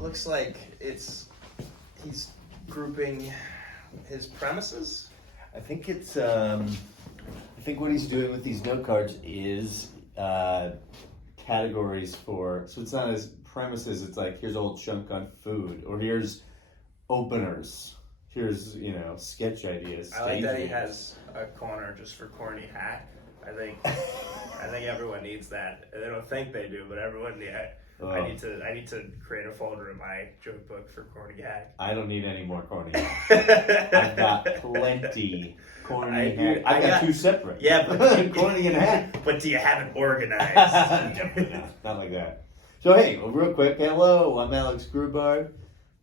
looks like he's grouping his premises. I think it's I think what he's doing with these note cards is categories for, so it's not as premises, it's like here's a whole chunk on food, or here's openers, here's sketch ideas. I like that he has a corner just for corny hack. I think everyone needs that. They don't think they do, but everyone I need to create a folder in my joke book for corny hack. I don't need any more corny hack. I've got plenty corny hack. I got two separate. Yeah, but corny and hack. But do you have it organized? Not like that. So hey, real quick, hello, I'm Alex Grubard.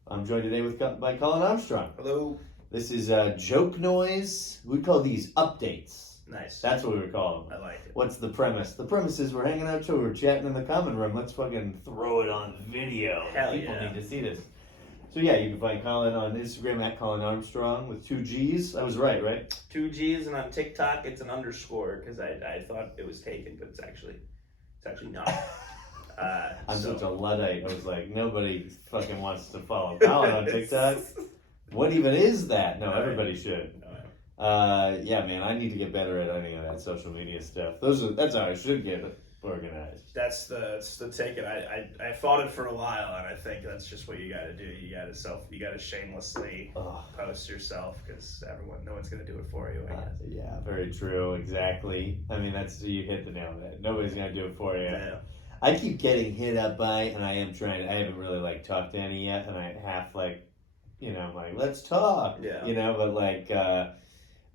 I'm joined today by Colin Armstrong. Hello. This is Jokenoise. We call these updates. Nice. That's what we call them. I like it. What's the premise? The premise is we're hanging out, so we're chatting in the common room. Let's fucking throw it on video. Hell People yeah. need to see this. So yeah, you can find Colin on Instagram at Colin Armstrong with 2 G's. I was right? 2 G's, and on TikTok it's an underscore because I thought it was taken, but it's actually not. I'm such a Luddite. I was like, nobody fucking wants to follow Colin on TikTok. What even is that? No, everybody should. Yeah, man, I need to get better at any of that social media stuff. That's how I should get organized. That's the ticket. I fought it for a while, and I think that's just what you got to do. You got to shamelessly post yourself because no one's gonna do it for you. I guess. Yeah, very true. Exactly. I mean, you hit the nail on it. Nobody's gonna do it for you. Yeah. I keep getting hit up by, and I haven't really talked to any yet, and I half I'm like, let's talk. Yeah. But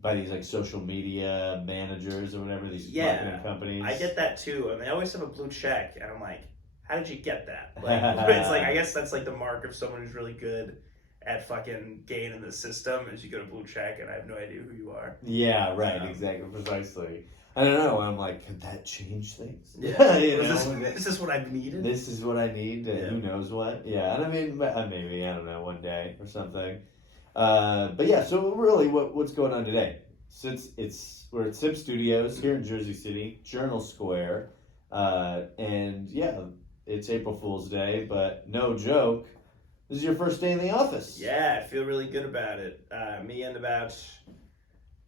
by these social media managers or whatever, these marketing companies. I get that too, and they always have a blue check, and I'm like, how did you get that? It's like, I guess that's the mark of someone who's really good at fucking gaining the system is you get a blue check, and I have no idea who you are. Yeah, right, exactly, precisely. I don't know. I'm like, could that change things? Yeah. Is this what I've needed? This is what I need. Who knows what? Yeah, and I mean, maybe, I don't know, one day or something. But yeah, so really what's going on today? Since we're at SIP Studios here in Jersey City, Journal Square, and yeah, it's April Fool's Day, but no joke, this is your first day in the office. Yeah, I feel really good about it. Me and about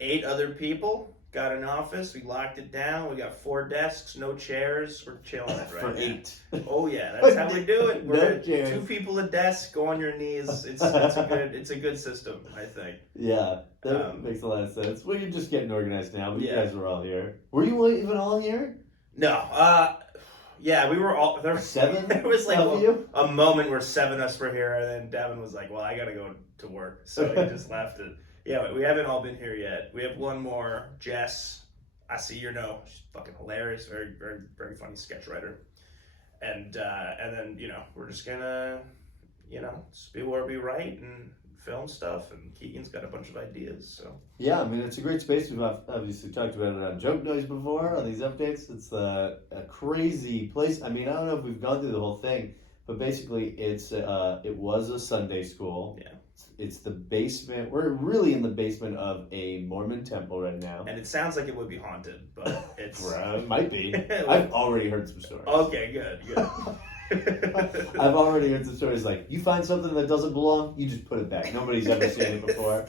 8 other people got an office. We locked it down. We got 4 desks, no chairs. We're chilling it right For now. 8. Oh yeah, that's how we do it. We're No chairs. 2 people a desk. Go on your knees. It's a good system, I think. Yeah, that makes a lot of sense. Well, you're just getting organized now. But you Yeah. guys were all here. Were you even all here? No. Yeah, we were all there. 7? There was you? a moment where 7 of us were here, and then Devin was like, "Well, I gotta go to work," so he just left it. Yeah, we haven't all been here yet. We have one more, Jess. I see your no. She's fucking hilarious, very, very, very funny sketch writer. And then we're just gonna be where we write and film stuff. And Keegan's got a bunch of ideas. So yeah, I mean it's a great space. We've obviously talked about it on Jokenoise before on these updates. It's a crazy place. I mean, I don't know if we've gone through the whole thing, but basically it was a Sunday school. Yeah. It's the basement. We're really in the basement of a Mormon temple right now. And it sounds like it would be haunted, but it's... It might be. I've already heard some stories. Okay, good. I've already heard some stories like, you find something that doesn't belong, you just put it back. Nobody's ever seen it before.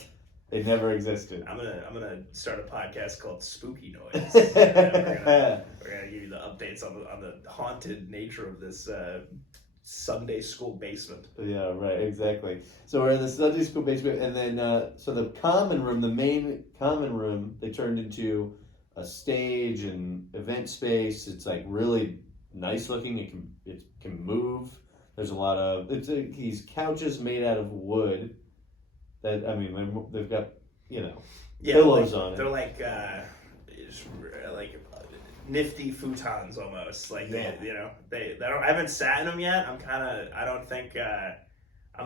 It never existed. I'm gonna start a podcast called Spooky Noise. We're gonna give you the updates on the haunted nature of this Sunday school basement. Yeah, right, exactly. So we're in the Sunday school basement, and then so the common room, the main common room, they turned into a stage and event space. It's really nice looking. It can move. There's a lot of these couches made out of wood. That they've got pillows on it. They're like nifty futons almost. I haven't sat in them yet. I'm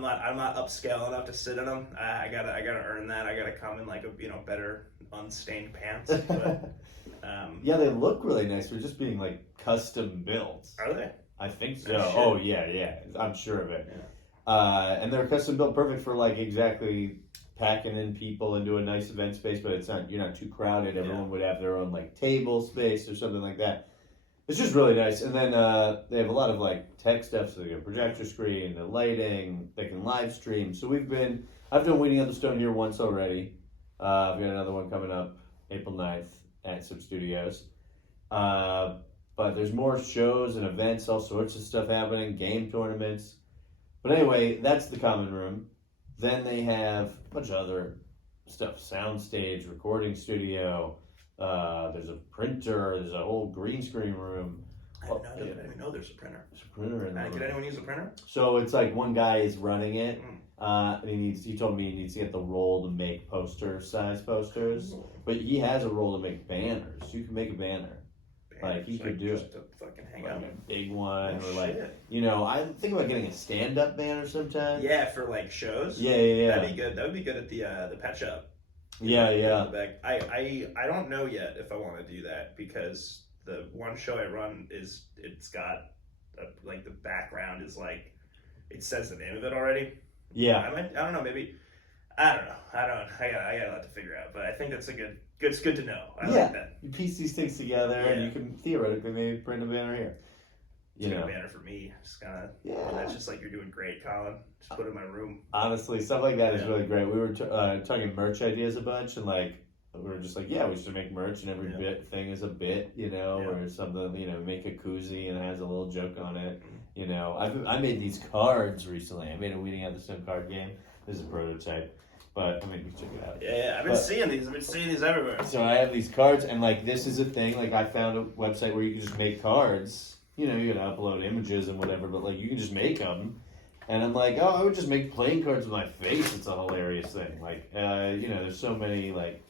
not upscale enough to sit in them. I gotta earn that. I gotta come in a better unstained pants. But, yeah, they look really nice. They're just being custom built. Are they? I think so. Oh yeah. I'm sure of it. Yeah. And they're custom built, perfect for exactly packing in people into a nice event space, but you're not too crowded. Everyone would have their own table space or something like that. It's just really nice. And then they have a lot of like tech stuff, so they got a projector screen, the lighting, they can live stream. So I've done Waiting on the Stone here once already. I've got another one coming up April 9th at some studios. But there's more shows and events, all sorts of stuff happening, game tournaments. But anyway, that's the common room. Then they have a bunch of other stuff, soundstage, recording studio. There's a printer. There's a whole green screen room. I didn't even know there's a printer. There's a printer in there. Can anyone use a printer? So it's like one guy is running it. And he told me he needs to get the roll to make size posters. But he has a roll to make banners. You can make a banner. Like he could do just to fucking hang out. a big one, Oh, or like shit. I think about getting a stand-up banner sometime. Yeah, for like shows. Yeah. That'd be good. That would be good at the pet shop. Yeah. The back. I don't know yet if I want to do that because the one show I run it's got like the background is like it says the name of it already. Yeah. I don't know. Maybe I don't know. I got a lot to figure out. But I think that's it's good to know. I like that. You piece these things together, and you can theoretically maybe print a banner here. It's a banner for me. Just kind of. Yeah. And that's just like you're doing great, Colin. Just put it in my room. Honestly, stuff like that is really great. We were talking merch ideas a bunch, and like we were just like, we should make merch, and every thing is a bit, or something, make a koozie and it has a little joke on it. I made these cards recently. I made a Weeding Out the Stone card game. This is a prototype. But you can check it out. Yeah, I've been seeing these everywhere. So I have these cards, and like this is a thing. Like I found a website where you can just make cards. You gotta upload images and whatever, but like you can just make them. And I'm like, I would just make playing cards with my face. It's a hilarious thing. Like, there's so many like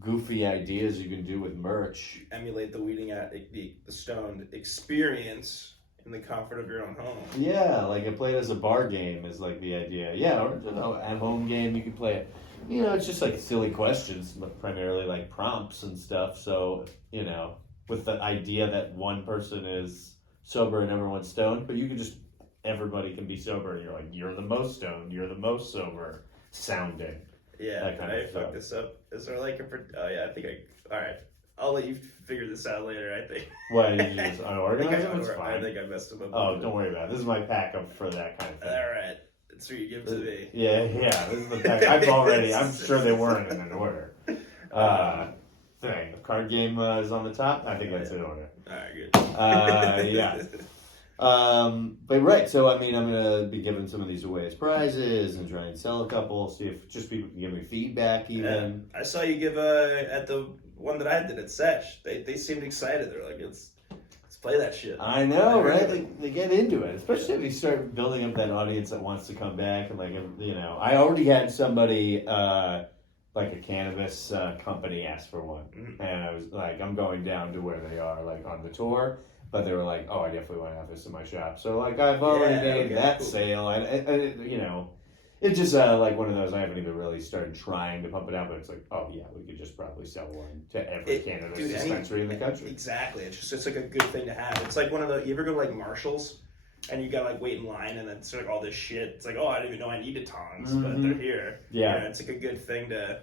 goofy ideas you can do with merch. Emulate the Weeding Out the Stone experience in the comfort of your own home. Yeah, like I play it as a bar game is like the idea. Yeah, or at home game you can play it. It's just like silly questions, but primarily like prompts and stuff. So, with the idea that one person is sober and everyone's stoned, but everybody can be sober. And you're the most stoned, you're the most sober sounding. Yeah, can I fuck this up? Is there like alright. I'll let you figure this out later, I think. What, you just unorganized them? It's fine. I think I messed them up. Oh, don't worry about it. This is my pack up for that kind of thing. Alright. That's what you give to me. Yeah, this is the pack. I'm sure they weren't in an order. Thing. The card game is on the top. I think that's in order. Alright, good. Yeah. But right, so I'm gonna be giving some of these away as prizes and try and sell a couple, see if just people can give me feedback even. Yeah. I saw you give at the one that I did at Sesh. They seemed excited. They're like, let's play that shit. I know, right? They get into it, especially if you start building up that audience that wants to come back. And I already had somebody like a cannabis company ask for one, and I was like, I'm going down to where they are, like on the tour. But they were like, I definitely want to have this in my shop. So like I've already made that sale. It's just like one of those. I haven't even really started trying to pump it out, but it's like, we could just probably sell one to every cannabis dispensary in the country. Exactly. It's like a good thing to have. It's like one of the. You ever go to like Marshalls, and you gotta like wait in line, and then it's like all this shit. It's like, I didn't even know I needed tongs, but they're here. Yeah. It's like a good thing to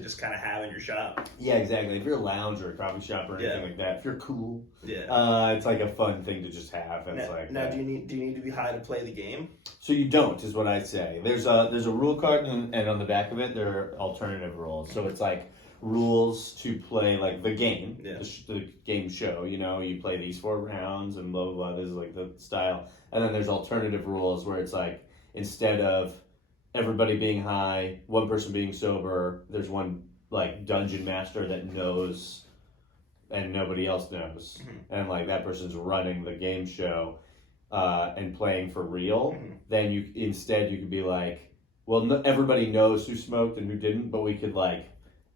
just kind of have in your shop. Yeah, exactly. If you're a lounge or a coffee shop or anything like that, if you're cool, it's like a fun thing to just have. And do you need to be high to play the game? So you don't, is what I'd say. There's a rule card, and on the back of it there are alternative rules. So it's like rules to play like the game, the game show. You play these 4 rounds and blah blah blah. This is like the style, and then there's alternative rules where it's like instead of everybody being high, one person being sober, there's one like dungeon master that knows and nobody else knows. And like that person's running the game show and playing for real. Then you could be like, well, everybody knows who smoked and who didn't, but we could like,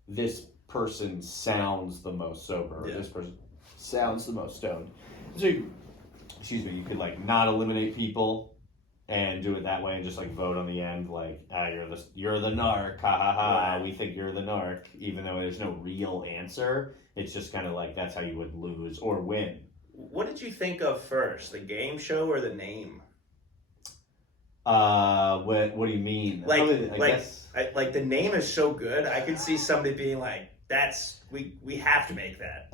this person sounds the most sober, or this person sounds the most stoned. So you could like not eliminate people and do it that way, and just like vote on the end, like you're the narc, ha ha ha. We think you're the narc, even though there's no real answer. It's just kind of like that's how you would lose or win. What did you think of first, the game show or the name? What do you mean? Like the name is so good. I could see somebody being like, we have to make that.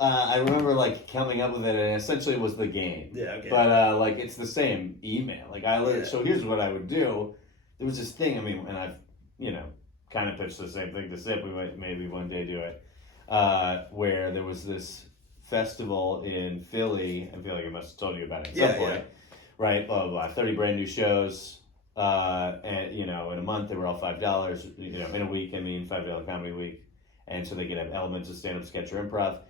I remember like coming up with it, and essentially it was the game. Yeah, okay. But like it's the same email. Like so here's what I would do. There was this thing. I mean, and I've kind of pitched the same thing to Zip. We might maybe one day do it. Where there was this festival in Philly. I feel like I must have told you about it at some point. Right? Blah blah blah. 30 brand new shows. And in a month they were all $5. In a week, I mean $5 comedy week, and so they could have elements of stand-up, sketch, or improv.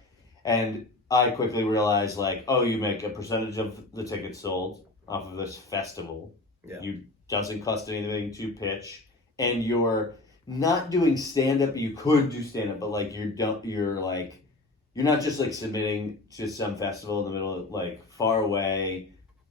And I quickly realized, like, oh, you make a percentage of the tickets sold off of this festival. Yeah. You doesn't cost anything to pitch, and you're not doing stand-up. You could do stand-up, but like you're not just like submitting to some festival in the middle of like far away,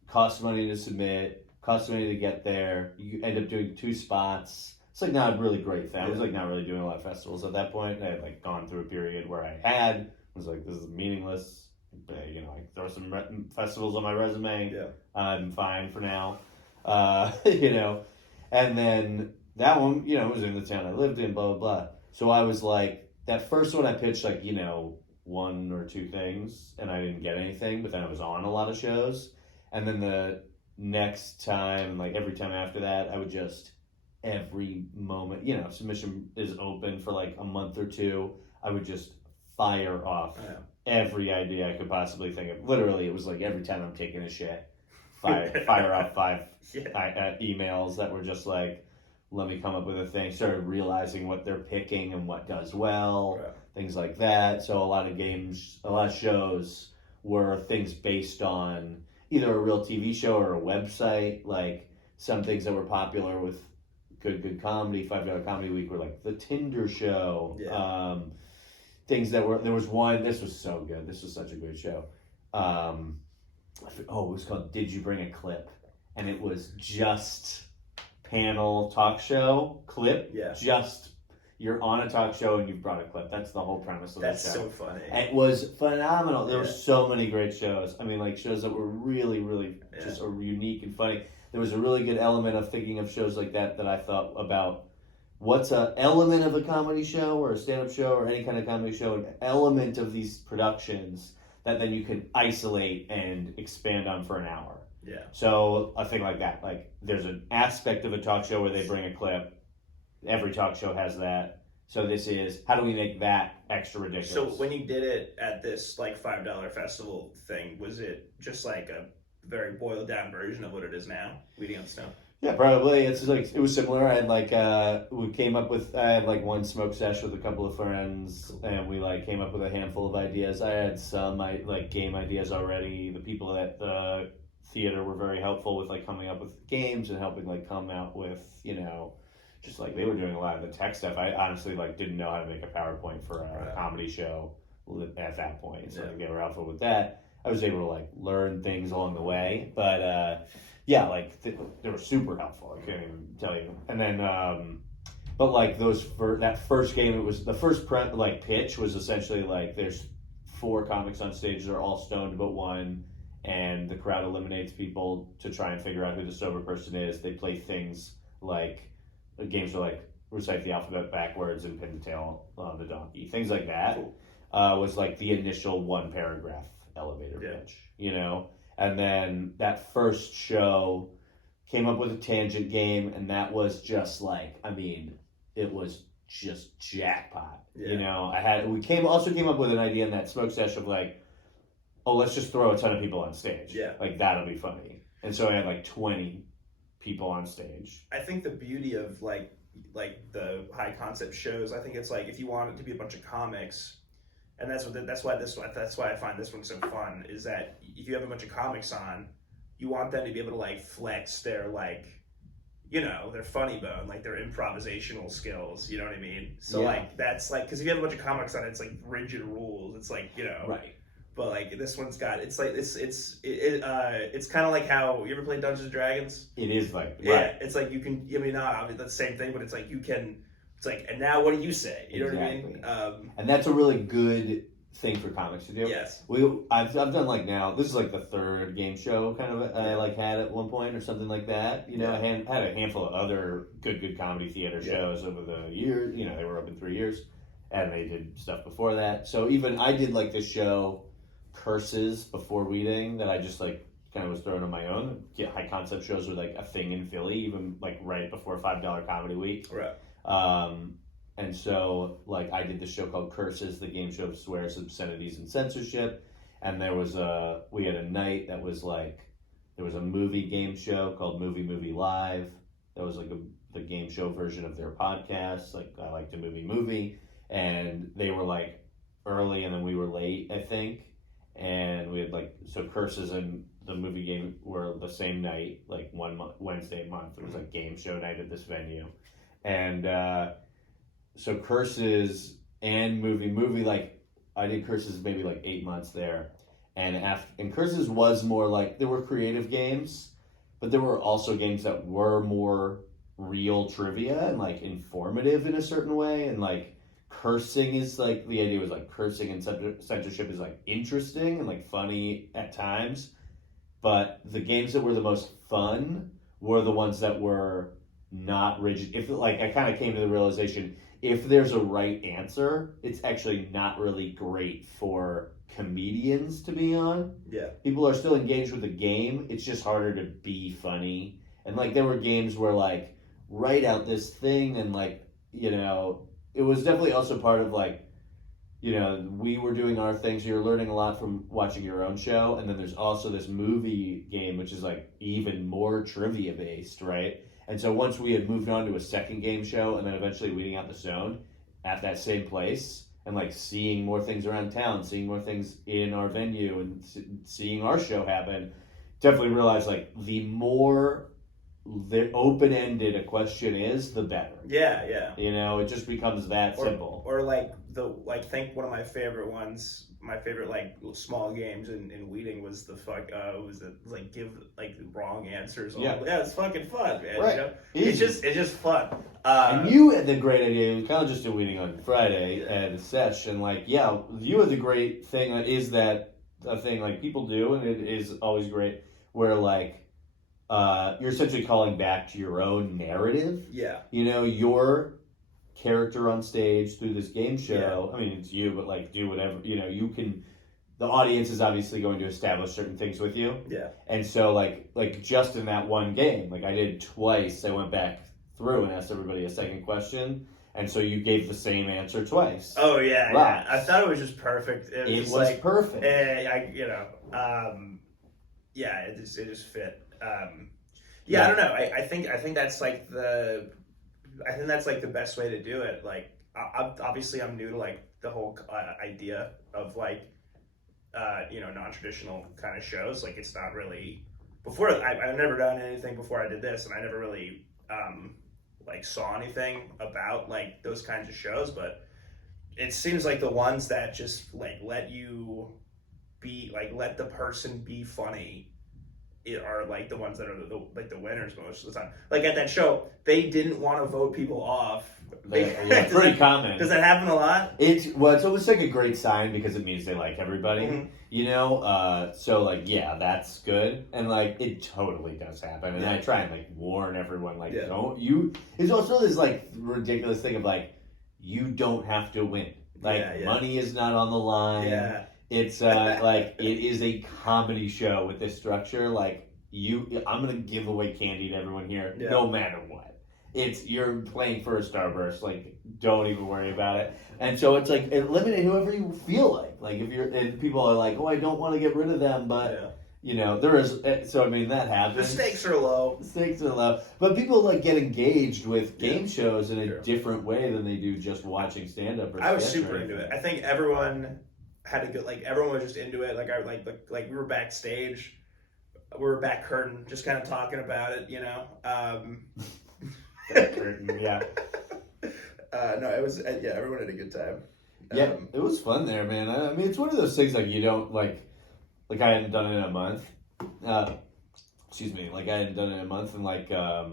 costs money to submit, costs money to get there. You end up doing 2 spots. It's like not a really great thing. I was like not really doing a lot of festivals at that point. I had like gone through a period where I was like, this is meaningless. I throw some festivals on my resume. Yeah. I'm fine for now. And then that one, was in the town I lived in, blah, blah, blah. So I was like, that first one I pitched like, 1 or 2 things, and I didn't get anything, but then I was on a lot of shows. And then the next time, like every time after that, I would just, every moment, submission is open for like a month or 2, I would just fire off every idea I could possibly think of. Literally, it was like every time I'm taking a shit, fire off 5 emails that were just like, let me come up with a thing. Started realizing what they're picking and what does well, things like that. So a lot of shows were things based on either a real TV show or a website. Like some things that were popular with good comedy, $5 comedy week were like the Tinder show. Yeah. Things that there was one, this was so good. This was such a good show. It was called Did You Bring a Clip? And it was just panel talk show clip. Yeah. Just, you're on a talk show and you've brought a clip. That's the whole premise of the show. That's so funny. It was phenomenal. There were so many great shows. I mean, like shows that were really, really just unique and funny. There was a really good element of thinking of shows like that I thought about. What's an element of a comedy show or a stand-up show or any kind of comedy show, an element of these productions that then you can isolate and expand on for an hour. Yeah. So a thing like that, like there's an aspect of a talk show where they bring a clip. Every talk show has that. So this is, how do we make that extra ridiculous? So when you did it at this like $5 festival thing, was it just like a very boiled down version of what it is now, Weeding Out Snow? Yeah, probably. It's like, it was similar. I had like, I had like one smoke sesh with a couple of friends, and we like came up with a handful of ideas. I had some like game ideas already. The people at the theater were very helpful with like coming up with games and helping like come out with, just like they were doing a lot of the tech stuff. I honestly like didn't know how to make a PowerPoint for a comedy show at that point. So they were helpful with that. I was able to like learn things along the way, but they were super helpful. I can't even tell you. And then, but like that first game, it was the first pitch was essentially like there's 4 comics on stage. They're all stoned but one, and the crowd eliminates people to try and figure out who the sober person is. They play things like games are like recite the alphabet backwards and pin the tail on the donkey. Things like that. Cool. Was like the initial 1 paragraph elevator pitch, And then that first show came up with a tangent game, and that was just like, it was just jackpot. Yeah. We came up with an idea in that smoke session of like, oh, let's just throw a ton of people on stage. Yeah. Like that'll be funny. And so I had like 20 people on stage. I think the beauty of like the high concept shows, I think it's like if you want it to be a bunch of comics, and that's why I find this one so fun, is that if you have a bunch of comics on, you want them to be able to like flex their like, their funny bone, like their improvisational skills. You know what I mean? So like that's like, because if you have a bunch of comics on, it's like rigid rules. It's like Right. But like this one's got, it's like it's kind of like how you ever played Dungeons and Dragons. It is like right. It's like you can. Not obviously that's the same thing, but it's like you can. It's like, and now what do you say? You know what I mean? And that's a really good thing for comics to do. Yes. I've done like now. This is like the third game show kind of I like had at one point or something like that. You know, I had a handful of other good comedy theater shows over the years. You know, they were open 3 years, and they did stuff before that. So even I did like this show, Curses, before Weeding, that I just like kind of was throwing on my own. High concept shows were like a thing in Philly, even like right before $5 Comedy Week. Right. And so, like, I did this show called Curses, the game show of swears, obscenities, and censorship. And we had a night that was like, there was a movie game show called Movie Live. That was like the game show version of their podcast. Like, I like to movie. And they were like early and then we were late, I think. And we had like, so Curses and the movie game were the same night, like Wednesday a month. It was like game show night at this venue. And, so Curses and movie, like I did Curses maybe like 8 months there, and Curses was more like there were creative games, but there were also games that were more real trivia and like informative in a certain way, and like cursing is like the idea was like cursing and censorship is like interesting and like funny at times, but the games that were the most fun were the ones that were not rigid. If like I kind of came to the realization, if there's a right answer, it's actually not really great for comedians to be on. Yeah. People are still engaged with the game. It's just harder to be funny. And like there were games where like write out this thing and like, you know, it was definitely also part of like, you know, we were doing our thing, so you're learning a lot from watching your own show. And then there's also this movie game, which is like even more trivia based, right? And so once we had moved on to a second game show and then eventually Weeding Out the Stone at that same place and like seeing more things around town, seeing more things in our venue and seeing our show happen, definitely realized like the more the open-ended a question is, the better. Yeah. You know, it just becomes that simple. Or like think one of my favorite ones, my favorite like small games in Weeding was the like give like wrong answers. Yeah, it's fucking fun, man. Right. You know? It's just fun. And you had the great idea. We kind of just did Weeding on Friday at a sesh, and like you had the great thing is that a thing like people do, and it is always great where like. You're essentially calling back to your own narrative. Yeah. You know, your character on stage through this game show. Yeah. I mean, it's you, but like do whatever, you know, you can, the audience is obviously going to establish certain things with you. Yeah. And so like just in that one game, like I did twice, I went back through and asked everybody a second question. And so you gave the same answer twice. Oh yeah. Wow. Yeah. I thought it was just perfect. It was like, perfect. It just fit. I don't know. I think that's like the best way to do it. Like, obviously, I'm new to like the whole idea of like, non-traditional kind of shows. Like, it's not really before. I've never done anything before I did this, and I never really like saw anything about like those kinds of shows. But it seems like the ones that just like let the person be funny. It are like the ones that are the winners most of the time. Like at that show, they didn't want to vote people off. Pretty common. Does that happen a lot? It's almost like a great sign because it means they like everybody. Mm-hmm. You know, so like that's good, and like it totally does happen. And I try and like warn everyone like don't you. It's also this like ridiculous thing of like you don't have to win. Like money is not on the line. Yeah. It's like it is a comedy show with this structure. Like I'm gonna give away candy to everyone here, no matter what. You're playing for a starburst. Like don't even worry about it. And so it's like eliminate whoever you feel like. Like if people are like, oh, I don't want to get rid of them, but you know there is. So I mean that happens. The stakes are low. But people like get engaged with game shows in a different way than they do just watching stand up. I was super into it. I think everyone had a good everyone was just into it. Like we were backstage, we were back curtain, just kind of talking about it, you know. Curtain, no, it was everyone had a good time. It was fun there, man. I mean, it's one of those things like you don't like I hadn't done it in a month. Excuse me, like I hadn't done it in a month, and like I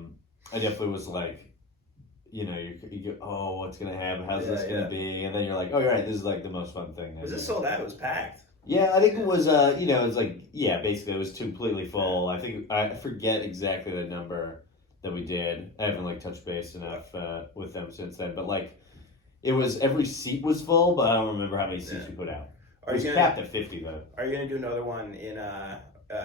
definitely was like you know, you go, oh, what's gonna happen? How's Yeah, this gonna yeah. be? And then you're like, oh, you're right. This is like the most fun thing. Was this sold out? It was packed. Yeah, I think it was. You know, it was like, yeah, basically it was completely full. I think I forget exactly the number that we did. I haven't like touched base enough with them since then, but like. It was every seat was full, but I don't remember how many seats we put out. It was capped at 50 though. Are you gonna do another one in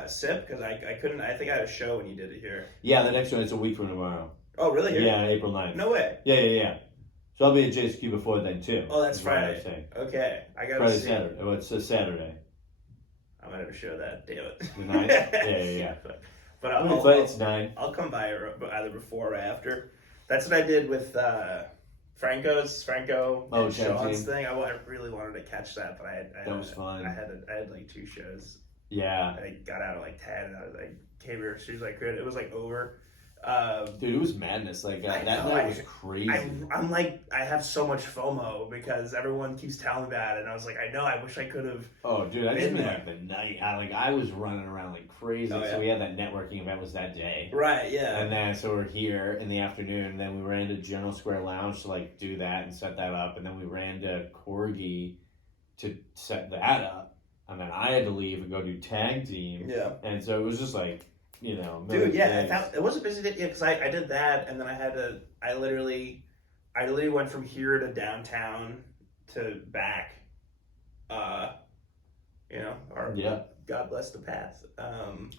SIP? Because I couldn't. I think I had a show when you did it here. Yeah, the next one is a week from tomorrow. Oh really? Here? Yeah, April 9th. No way. Yeah. So I'll be at JSQ before then too. Oh, that's Friday. Okay, I got Friday, Saturday. Oh, it's a Saturday. I might have to show that. Damn it. The 9th? Yeah. But it's 9. I'll come by either before or after. That's what I did with Franco and Sean's thing. I really wanted to catch that, but that was fun. I had like 2 shows. Yeah. I got out at like 10, and I came here as soon as I could. It was like over. Dude, it was madness. Like that night was crazy. I'm like, I have so much FOMO because everyone keeps telling me about it, and I was like, I know, I wish I could have. Oh, dude, I just mean like the night. I was running around like crazy. Oh, yeah. So we had that networking event was that day. Right. Yeah. And then so we're here in the afternoon. And then we ran to General Square Lounge to like do that and set that up. And then we ran to Corgi to set that up. And then I had to leave and go do tag team. Yeah. And so it was just like. You know, dude, yeah, it was a busy day because I did that, and then I literally went from here to downtown to back. You know, God bless the path.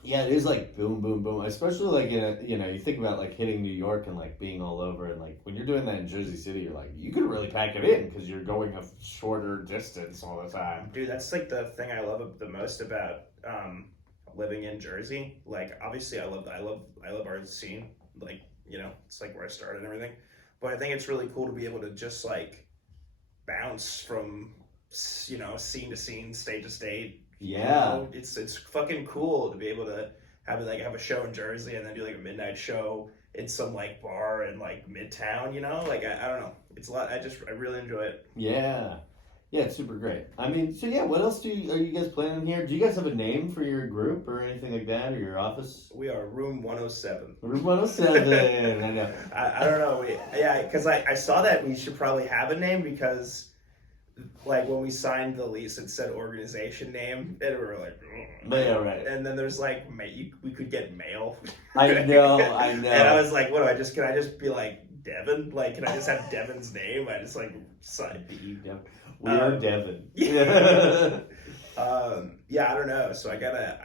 Yeah, it is like boom, boom, boom. Especially like you think about like hitting New York and like being all over, and like when you're doing that in Jersey City, you're like you could really pack it in because you're going a shorter distance all the time. Dude, that's like the thing I love the most about living in Jersey. Like obviously I love our scene, like, you know, it's like where I started and everything, but I think it's really cool to be able to just like bounce from, you know, scene to scene, state to state. Yeah, you know, it's fucking cool to be able to have a show in Jersey and then do like a midnight show in some like bar in like Midtown, you know, like I don't know, it's a lot. I really enjoy it. Yeah, it's super great. I mean, so yeah, what else are you guys planning here? Do you guys have a name for your group or anything like that, or your office? We are Room 107. Room 107, I know. I don't know, because I saw that we should probably have a name because, like, when we signed the lease, it said organization name, and we were like, yeah, right. And then there's like, we could get mail. I know. And I was like, can I just be like Devin? Like, can I just have Devin's name? I just like sign. We are Devin. Yeah. Yeah, I don't know. So I don't know.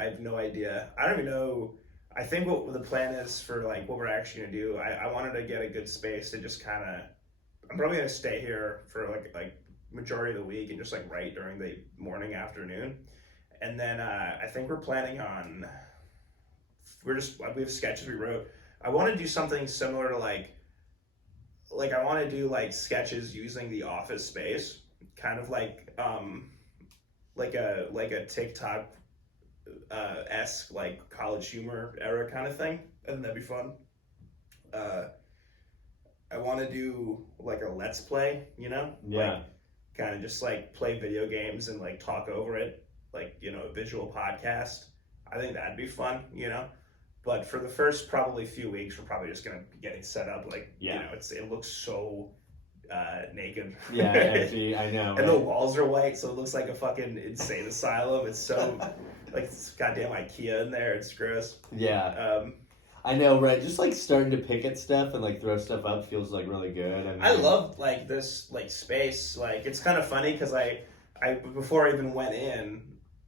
I have no idea. I don't even know. I think what the plan is for like what we're actually gonna do. I wanted to get a good space to just kind of. I'm probably gonna stay here for like majority of the week and just like write during the morning, afternoon, and then I think we're planning on. We have sketches we wrote. I want to do something similar to like I want to do like sketches using the office space, kind of like a TikTok esque like college humor era kind of thing. I think that'd be fun. I want to do like a let's play, you know? Yeah. Like, kind of just like play video games and like talk over it, like, you know, a visual podcast. I think that'd be fun, you know? But for the first probably few weeks, we're probably just gonna be getting set up. Like, you know, it looks so naked. Yeah, actually, I know. And the walls are white, so it looks like a fucking insane asylum. It's so like it's goddamn IKEA in there. It's gross. Yeah. I know, right? Just like starting to pick at stuff and like throw stuff up feels like really good. And I love like this like space. Like it's kind of funny because I before I even went in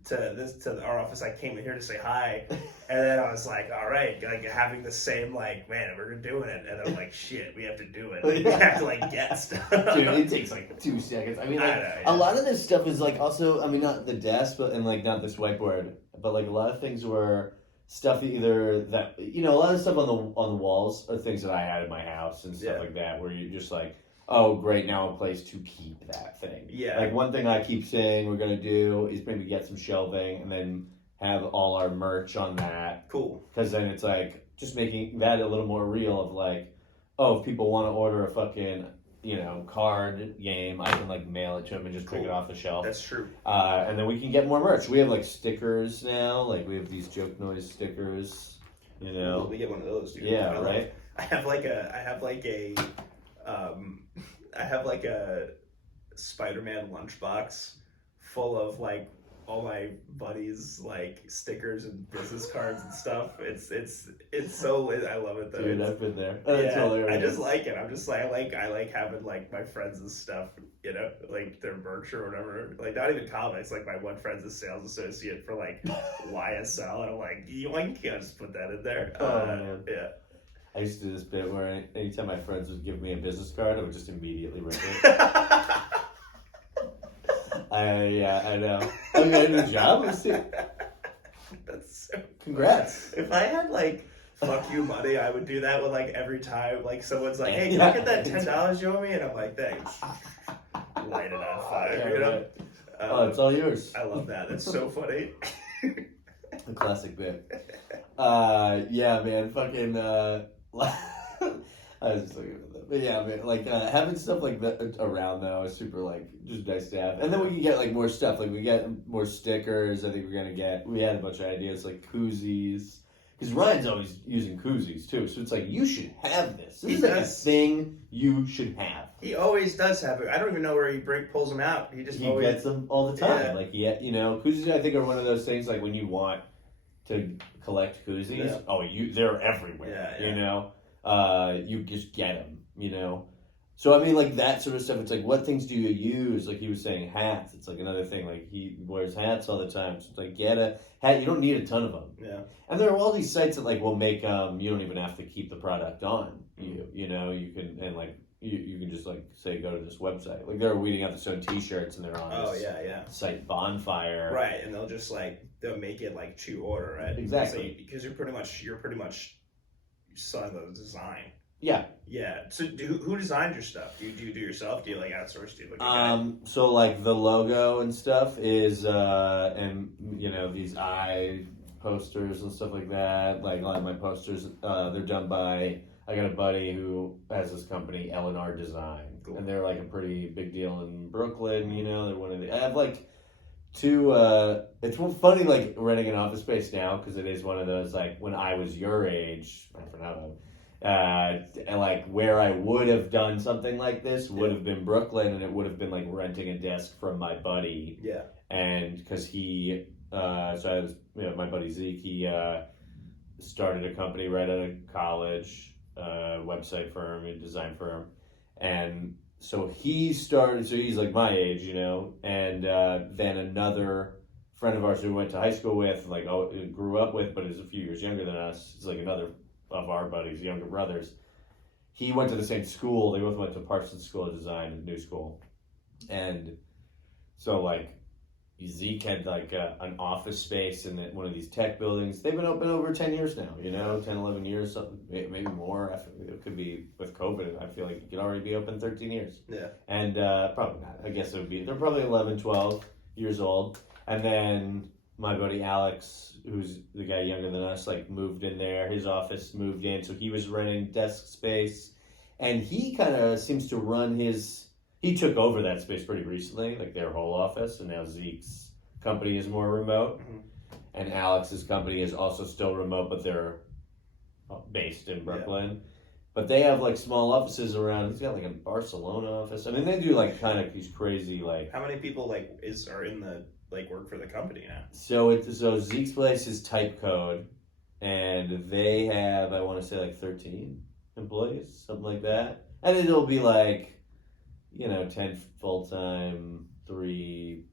to our office, I came in here to say hi, and then I was like, all right, like having the same like, man, we're doing it, and I'm like, shit, we have to do it. Like, we have to like get stuff. Dude, it takes like 2 seconds. I mean, like a lot of this stuff is like also, I mean, not the desk, but and like not this whiteboard, but like a lot of things were stuff either that, you know, a lot of stuff on the walls are things that I had in my house and stuff like that, where you're just like, oh, great, now a place to keep that thing. Yeah. Like, one thing I keep saying we're going to do is maybe get some shelving and then have all our merch on that. Cool. Because then it's like, just making that a little more real of like, oh, if people want to order a fucking, you know, card game, I can like mail it to them and just pick it off the shelf. That's true. And then we can get more merch. We have like stickers now. Like, we have these Jokenoise stickers, you know. We get one of those, dude. Yeah, right? I have like a Spider-Man lunchbox full of like all my buddies like stickers and business cards and stuff. It's so lit. I love it though. Dude, I've been there. Oh, that's hilarious. I just like it. I'm just like I like having like my friends' stuff, you know, like their merch or whatever. Like not even comics. Like my one friend's a sales associate for like YSL, and I'm like, you can't just put that in there. Oh man. Yeah. I used to do this bit where anytime my friends would give me a business card, I would just immediately rip it. I know. I got a new job. Let's see. That's so Congrats. If I had like fuck you money, I would do that with like every time like someone's like, hey, can I get that $10 you owe me? And I'm like, thanks. Light it on fire, Yeah, you know? right. Oh, it's all yours. I love that. That's so funny. A classic bit. Yeah, man, fucking, I was just thinking about that. But yeah, man, like, having stuff like that around though is super, like, just nice to have. And then we can get, like, more stuff. Like, we get more stickers. I think we had a bunch of ideas, like koozies. Because Ryan's always using koozies, too. So it's like, you should have this. This is like a thing you should have. He always does have it. I don't even know where he pulls them out. He always gets them all the time. Yeah. Like, yeah, you know, koozies I think are one of those things, like, when you want to collect koozies, they're everywhere, you know? You just get them, you know? So, I mean, like, that sort of stuff, it's like, what things do you use? Like, he was saying hats. It's like another thing. Like, he wears hats all the time. So, it's like, get a hat. You don't need a ton of them. Yeah. And there are all these sites that, like, will make, you don't even have to keep the product on you know? You can, and, like, you can just, like, say, go to this website. Like, they're weeding out their own t-shirts, and they're on this site, Bonfire. Right, and they'll make it, like, to order, right? Exactly. Because you're pretty much selling the design. Yeah. Yeah. So who designed your stuff? Do you do yourself? Do you like outsource? Do you so like the logo and stuff is and you know these eye posters and stuff like that. Like a lot of my posters, they're done by I got a buddy who has this company, L&R Design. Cool. And they're like a pretty big deal in Brooklyn, you know, they're one of the I have like two it's funny like renting an office space now because it is one of those like when I was your age, for now and like where I would have done something like this would have been Brooklyn, and it would have been like renting a desk from my buddy. Yeah. And because he, so I was, you know, my buddy Zeke, he started a company right out of college, website firm, a design firm, and so he's like my age, you know, and then another friend of ours who we went to high school with, like grew up with, but is a few years younger than us. It's like another of our buddies, younger brothers. He went to the same school. They both went to Parsons School of Design, new school. And so like Zeke had like an office space in one of these tech buildings. They've been open over 10 years now, you know, 10, 11 years, something, maybe more. It could be with COVID. I feel like it could already be open 13 years. Yeah. And probably not. I guess they're probably 11, 12 years old. And then my buddy Alex, who's the guy younger than us, like moved in there. His office moved in, so he was renting desk space, and he kind of seems to run he took over that space pretty recently, like their whole office, and now Zeke's company is more remote, and Alex's company is also still remote, but they're based in Brooklyn. Yeah. But they have like small offices around. He's got like a Barcelona office. I mean, they do like kind of these crazy like. How many people like are in the work for the company now? So Zeke's place is Type Code, and they have, I want to say, like 13 employees, something like that. And it'll be like, you know, 10 full-time, 3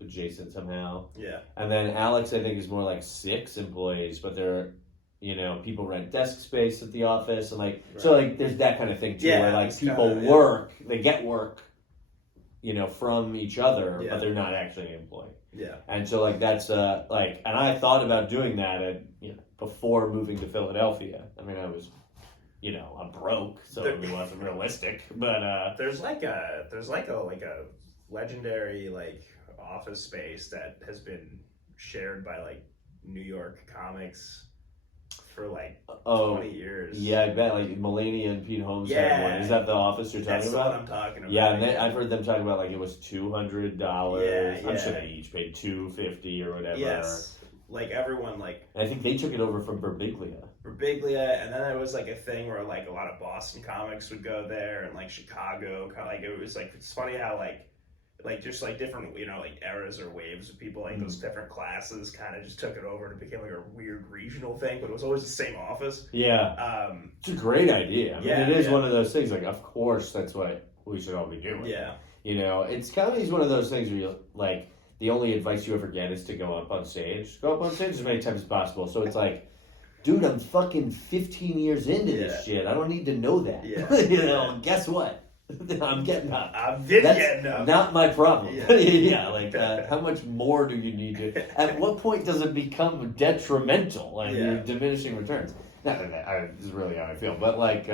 adjacent somehow. Yeah. And then Alex, I think, is more like 6 employees, but they're, you know, people rent desk space at the office, and like, so like there's that kind of thing too, where like people work, they get work, you know, from each other, but they're not actually an employee. Yeah. And so like that's like, and I thought about doing that before moving to Philadelphia. I mean, I was, you know, I'm broke, so it wasn't realistic. But there's a legendary like office space that has been shared by like New York comics for like 20 years. Yeah, I bet like Mulaney and Pete Holmes had one. Is that the office you're talking about? That's what I'm talking about. Yeah, and I've heard them talk about like it was $200. Yeah, I'm sure they each paid $250 or whatever. Yes. like everyone like. I think they took it over from Birbiglia. Birbiglia, and then there was like a thing where like a lot of Boston comics would go there, and like Chicago, kind of like it was like it's funny how like just like different like eras or waves of people like those different classes kind of just took it over and it became like a weird regional thing, but it was always the same office. Yeah, it's a great idea. I mean, it is one of those things. Like, of course, that's what we should all be doing. Yeah, it's comedy is one of those things where you like the only advice you ever get is to go up on stage as many times as possible. So it's like, dude, I'm fucking 15 years into this shit. I don't need to know that. Yeah. Guess what? I'm getting up. I've been getting up. Not my problem. How much more do you need to? At what point does it become detrimental and you're diminishing returns? Not that this is really how I feel, but like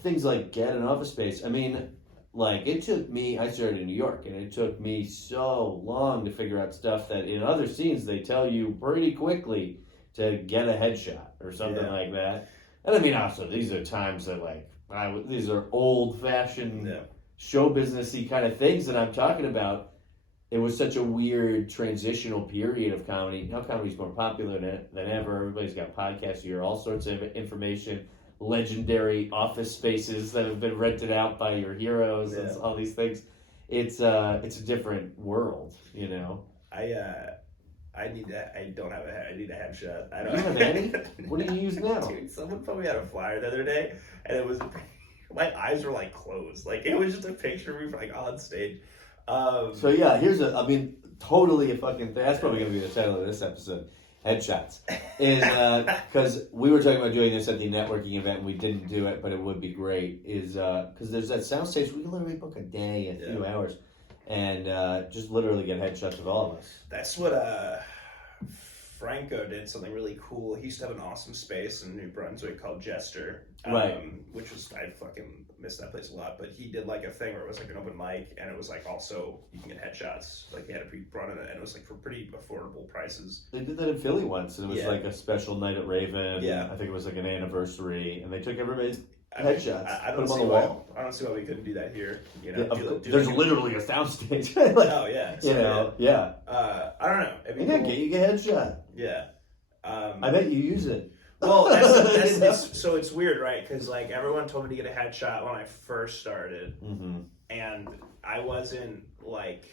things like get an office space. I mean, like it took me. I started in New York, and it took me so long to figure out stuff that in other scenes they tell you pretty quickly to get a headshot or something like that. And I mean, also these are times that like. These are old-fashioned show businessy kind of things that I'm talking about. It was such a weird transitional period of comedy. Now comedy's more popular than ever. Everybody's got podcasts. You hear all sorts of information, legendary office spaces that have been rented out by your heroes and all these things. It's a different world, I need that. I don't have I need a headshot. I don't have any. What do you use now? Dude, someone put me on a flyer the other day, and it was my eyes were like closed. Like it was just a picture of me like on stage. So yeah, here's totally a fucking thing. That's probably gonna be the title of this episode. Headshots. Is because we were talking about doing this at the networking event and we didn't do it, but it would be great. Is because there's that soundstage we can literally book a day, a few hours. And just literally get headshots of all of us. That's what Franco did, something really cool. He used to have an awesome space in New Brunswick called Jester. Which was, I fucking miss that place a lot. But he did like a thing where it was like an open mic, and it was like also, you can get headshots. Like he had a pre-run in it, and it was like for pretty affordable prices. They did that in Philly once, and it was like a special night at Raven. Yeah. I think it was like an anniversary, and they took everybody's headshots. I don't see why. I don't see why we couldn't do that here. There's literally a soundstage. Oh yeah. I don't know. You get a headshot. Yeah. I bet you use it. Well, that's so it's weird, right? Because like everyone told me to get a headshot when I first started, and I wasn't like,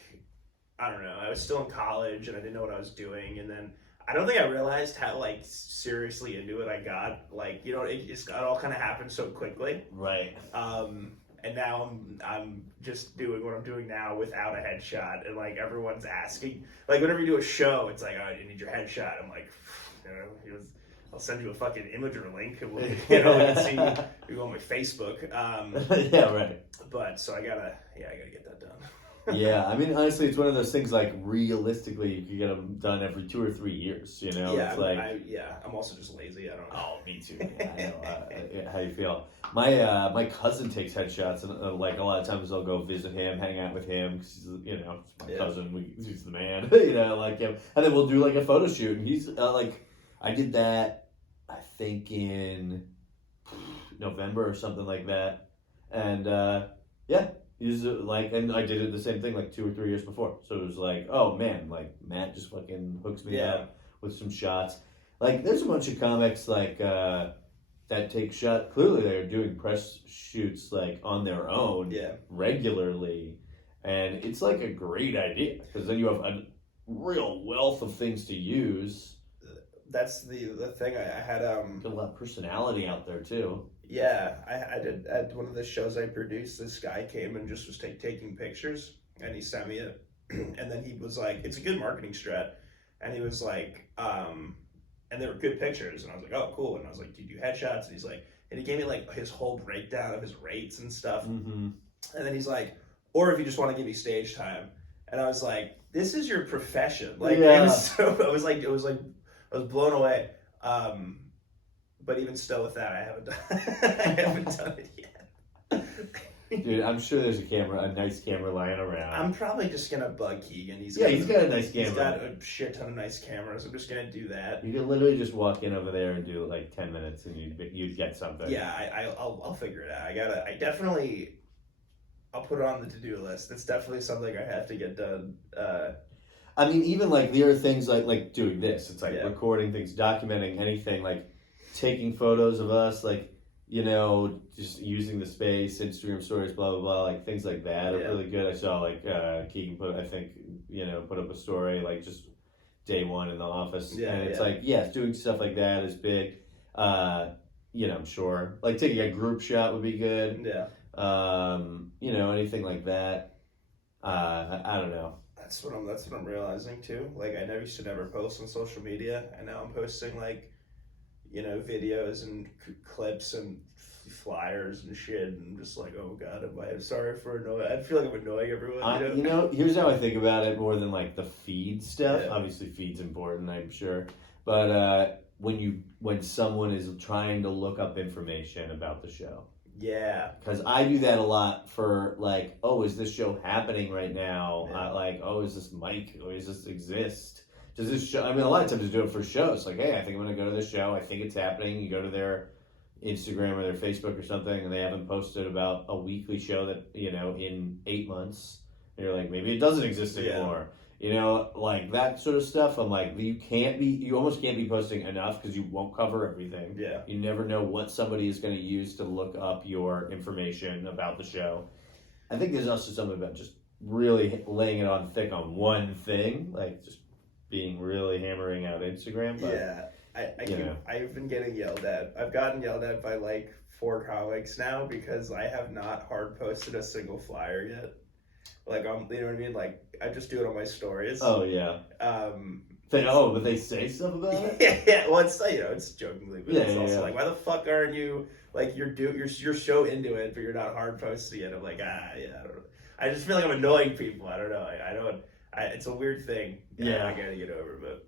I don't know. I was still in college and I didn't know what I was doing, and then I don't think I realized how like seriously into it I got. Like it all kind of happened so quickly. Right. And now I'm just doing what I'm doing now without a headshot, and like everyone's asking. Like whenever you do a show, it's like, oh, you need your headshot. I'm like, I'll send you a fucking imager link, and we can see you on my Facebook. Yeah, right. But so I gotta get that done. Yeah, I mean, honestly, it's one of those things. Like realistically, you could get them done every 2 or 3 years. Yeah, it's like I'm also just lazy. I don't know. Oh, me too. I know how you feel. My cousin takes headshots, and like a lot of times I'll go visit him, hang out with him because he's my cousin. He's the man. Like him, and then we'll do like a photo shoot. And he's like, I did that, I think in November or something like that, and he's like, and I did it the same thing like 2 or 3 years before. So it was like, oh man, like Matt just fucking hooks me up with some shots. Like there's a bunch of comics like that take shot. Clearly they're doing press shoots like on their own regularly, and it's like a great idea because then you have a real wealth of things to use. That's the thing. I had a lot of personality out there too. Yeah, I did at one of the shows I produced. This guy came and just was taking pictures, and he sent me it, and then he was like, "It's a good marketing strat," and he was like, and they were good pictures, and I was like, "Oh, cool," and I was like, "Do you do headshots?" And he's like, and he gave me like his whole breakdown of his rates and stuff, and then he's like, "Or if you just want to give me stage time," and I was like, "This is your profession." Like it was so, I was blown away. But even still with that, I haven't done it yet. Dude, I'm sure there's a nice camera lying around. I'm probably just gonna bug Keegan. He's got a nice camera. He's got a shit ton of nice cameras. I'm just gonna do that. You can literally just walk in over there and do like 10 minutes, and you'd get something. Yeah, I'll figure it out. I'll put it on the to-do list. It's definitely something I have to get done. I mean, even like there are things like doing this. It's like Yeah. recording things, documenting anything, like taking photos of us, like, you know, just using the space, Instagram stories, blah blah blah, like things like that are Yeah. really good. I saw like Keegan put up a story like just day one in the office, Yeah, and it's yeah. like doing stuff like that is big. You know, I'm sure like taking a group shot would be good. Yeah. You know, anything like that. I don't know. That's what I'm realizing too. Like I never used to never post on social media, and now I'm posting like, you know, videos and clips and flyers and shit, and I'm just like, oh god, I'm sorry for annoying. I feel like I'm annoying everyone. You know, here's how I think about it more than like the feed stuff. Yeah. Obviously, feed's important, I'm sure, but when someone is trying to look up information about the show. Yeah. Because I do that a lot for like, oh, is this show happening right now? Yeah. Like, oh, is this mic? Or does this exist? Does this show? I mean, a lot of times I do it for shows. Like, hey, I think I'm going to go to this show. I think it's happening. You go to their Instagram or their Facebook or something, and they haven't posted about a weekly show that, you know, in 8 months. And you're like, maybe it doesn't exist anymore. You know, like that sort of stuff. I'm like, you almost can't be posting enough because you won't cover everything. Yeah. You never know what somebody is going to use to look up your information about the show. I think there's also something about just really laying it on thick on one thing, like just being really hammering out Instagram. But, yeah, I've been getting yelled at. I've gotten yelled at by like 4 comics now because I have not hard posted a single flyer yet. Like, you know what I mean? Like, I just do it on my stories. Oh, yeah. But they say stuff about it? Yeah. Well, it's, you know, it's jokingly, but it's also yeah. like, why the fuck aren't you, like, you're so into it, but you're not hard posting it? I'm like, I don't know. I just feel like I'm annoying people. I don't know. It's a weird thing. Yeah. I gotta get over, but.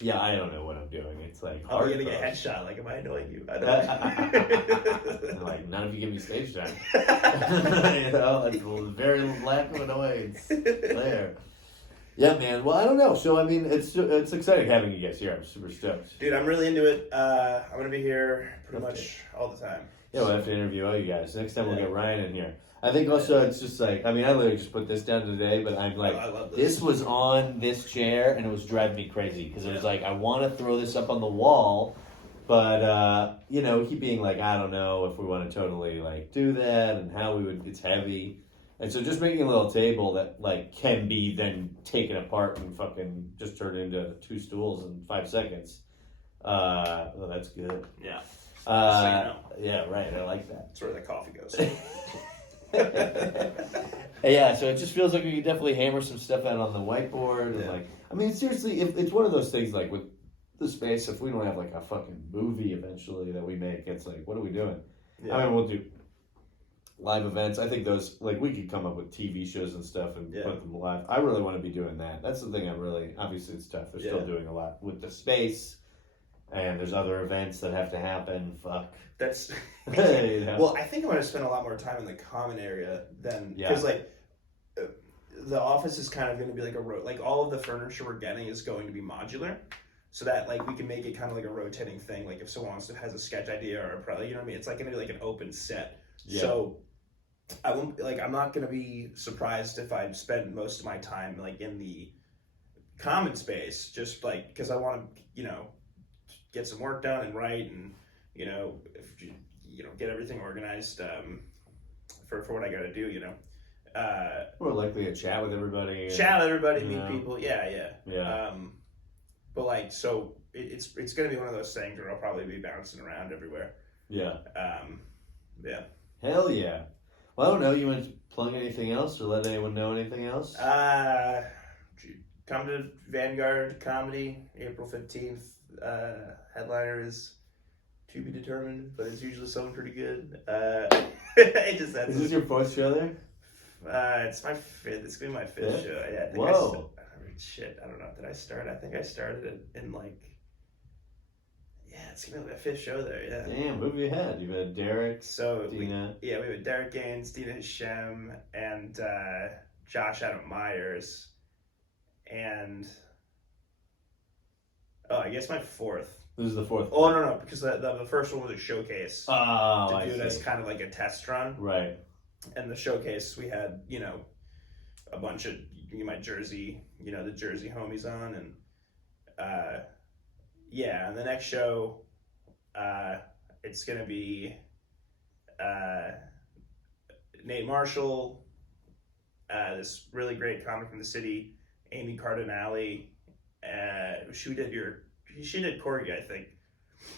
Yeah, I don't know what I'm doing. It's like I'm hard getting a post. headshot. Like, am I annoying you? I don't know. Like, none of you give me stage time. You know, it's a very lack of annoyance there. Yeah, man. Well, I don't know. So, I mean, it's exciting having you guys here. I'm super stoked. Dude, I'm really into it. I'm going to be here pretty much all the time. Yeah, we'll have to interview all you guys. Next time we'll get Ryan in here. I think also it's just like, I mean, I literally just put this down today, but I'm like, I love this was on this chair and it was driving me crazy because it was like, I want to throw this up on the wall, but, you know, keep being like, I don't know if we want to totally like do that and how it's heavy. And so just making a little table that like can be then taken apart and fucking just turned into 2 stools in 5 seconds. Well, that's good. Yeah. Yeah, right. I like that. That's where the coffee goes. Yeah, so it just feels like we could definitely hammer some stuff out on the whiteboard. And like, I mean, seriously, if it's one of those things like with the space, if we don't have like a fucking movie eventually that we make, it's like, what are we doing? Yeah. I mean, we'll do live events. I think those, like, we could come up with TV shows and stuff and put them live. I really want to be doing that. That's the thing obviously it's tough. They're still doing a lot with the space. And there's other events that have to happen. Fuck. That's you know? Well, I think I'm going to spend a lot more time in the common area than because like the office is kind of going to be like like all of the furniture we're getting is going to be modular, so that like we can make it kind of like a rotating thing. Like if someone has a sketch idea or a you know what I mean? It's like going to be like an open set. Yeah. So I won't I'm not going to be surprised if I spend most of my time like in the common space, just like because I want to get some work done and write and get everything organized for what I got to do. More likely to chat with everybody. Meet people. Yeah. But like, so it's going to be one of those things where I'll probably be bouncing around everywhere. Yeah. Yeah. Hell yeah. Well, I don't know. You want to plug anything else or let anyone know anything else? Come to Vanguard Comedy, April 15th. Headliner is to be determined, but it's usually someone pretty good. Is this your 4th show there? It's my 5th. It's gonna be my 5th show. Yeah. Whoa. I don't know. Did I start? I think I started it in like. Yeah, it's gonna be my 5th show there. Yeah. Damn, who have you had? You've had Derek. Dina. We had Derek Gaines, Dina Hashem, and Josh Adam Myers, and. Oh, I guess my 4th. This is the 4th. Oh, no, because the first one was a showcase. Oh, to do it as kind of like a test run. Right. And the showcase, we had, a bunch of my Jersey, the Jersey homies on, and and the next show, it's gonna be Nate Marshall, this really great comic from the city, Amy Cardinale, she did Corgi, I think.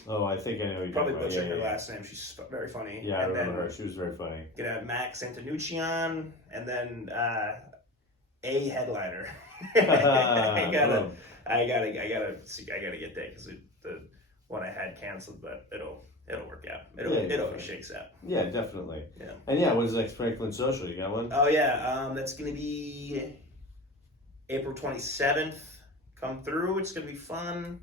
Oh, I think I know you. Probably butchered her last name. She's very funny. Yeah, I remember her. She was very funny. Gonna have Max Antonucci, and then a headliner. I gotta get that because the one I had canceled, but it'll work out. It always shakes out. Yeah, definitely. Yeah. And when's the next Franklin Social? You got one? Oh yeah, that's gonna be April 27th. Come through. It's gonna be fun.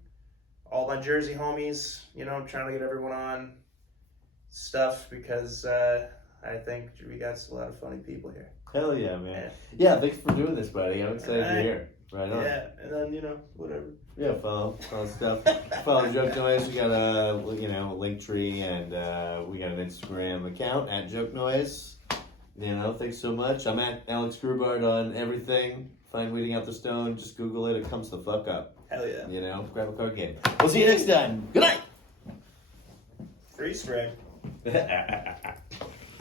All my Jersey homies, trying to get everyone on stuff because I think we got a lot of funny people here. Hell yeah, man. Yeah, thanks for doing this, buddy. I'm excited to hear. Right on. Yeah, and then, whatever. Yeah, follow stuff. Follow Jokenoise. We got a link tree, and we got an Instagram account at Jokenoise. Thanks so much. I'm at Alex Grubard on everything. Find Weeding Out the Stone. Just Google it. It comes the fuck up. Hell yeah. Grab a card game. We'll see you next time. Good night. Freeze frame.